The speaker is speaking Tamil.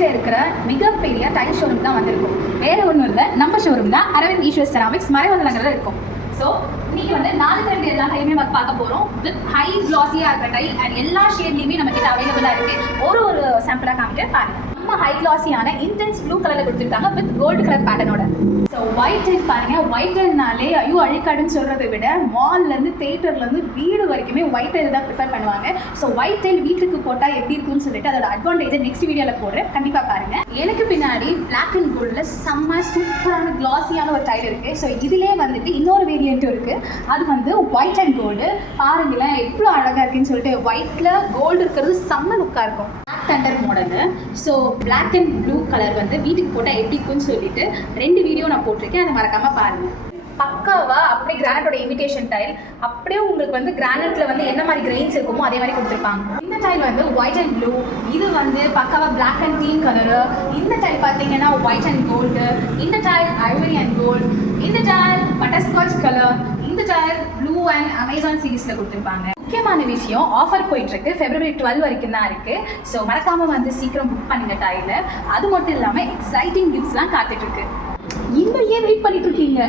திருச்சியில் இருக்கிற மிகப்பெரிய டைல் ஷோரூம் தான் வந்திருக்கும். வேறு ஒன்றும் இல்லை, நம்ம ஷோரூம் தான் அரவிந்த் ஈஸ்வர் செராமிக்ஸ் மறைவந்தனங்களில் இருக்கும். ஸோ இன்னைக்கு வந்து 4 எல்லா டைலுமே நம்ம பார்க்க போகிறோம். வித் ஹை கிளாஸியாக இருக்கிற டைல் அண்ட் எல்லா ஷேட்லேயுமே நம்ம கிட்ட அவைலபிளாக இருக்குது. ஒரு சாம்பிளாக காமிக்க பாருங்கள். ரொம்ப ஹை கிளாஸியான இன்டென்ஸ் ப்ளூ கலரில் கொடுத்துருக்காங்க வித் கோல்டு கலர் பேட்டர்னோட. ஸோ ஒயிட் டைல் பாருங்கள். ஒயிட் டைல்னாலே ஐயோ அழிக்காடுன்னு சொல்கிறத விட மால்லேருந்து தேட்டர்லேருந்து வீடு வரைக்குமே ஒயிட் டைல் தான் ப்ரிஃபர் பண்ணுவாங்க. ஸோ ஒயிட் டைல் வீட்டுக்கு போட்டால் எப்படி இருக்குன்னு சொல்லிட்டு அதோட அட்வான்டேஜை நெக்ஸ்ட் வீடியோவில் போடுறேன், கண்டிப்பாக பாருங்கள். எனக்கு பின்னாடி பிளாக் அண்ட் கோல்டில் செம்ம சூப்பரான கிளாஸியான ஒரு டைல் இருக்குது. ஸோ இதிலே வந்துட்டு இன்னொரு வேரியண்ட்டும் இருக்குது. அது வந்து ஒயிட் அண்ட் கோல்டு. பாருங்களேன் எவ்வளோ அழகாக இருக்குன்னு சொல்லிட்டு. ஒயிட்டில் கோல்டு இருக்கிறது செம்ம லுக்காக இருக்கும். Black thunder model. So black and blue colour வந்து வீட்டுக்கு போட்டால் எப்படி இருக்குன்னு சொல்லிட்டு 2 வீடியோ நான் போட்டிருக்கேன், அதை மறக்காமல் பாருங்கள். பக்காவா அப்படியே கிரானைட்டோட இமிடேஷன் டைல். அப்படியே உங்களுக்கு வந்து கிரானைட்ல வந்து என்ன மாதிரி கிரெயின்ஸ் இருக்குமோ அதே மாதிரி கொடுத்துருப்பாங்க. இந்த டைல் வந்து ஒயிட் அண்ட் ப்ளூ. இது வந்து பக்காவா பிளாக் அண்ட் டீன் கலரு. இந்த டைல் பார்த்தீங்கன்னா ஒயிட் அண்ட் கோல்டு. இந்த டைல் ஐவரி அண்ட் கோல்டு. இந்த டைல் பட்டர்ஸ்காட்ச் கலர். இந்த டைல் ப்ளூ அண்ட் அமேசான் சீரீஸில் கொடுத்துருப்பாங்க. முக்கியமான விஷயம், ஆஃபர் போயிட்டுருக்கு. February 12 வரைக்கும் தான் இருக்குது. ஸோ மறக்காமல் வந்து சீக்கிரம் புக் பண்ணுங்க டைலை. அது மட்டும் இல்லாமல் எக்ஸைட்டிங் கிஃப்ட்ஸ்லாம் காத்துட்ருக்கு. இன்னும் ஏன் வெயிட் பண்ணிட்டு இருக்கீங்க?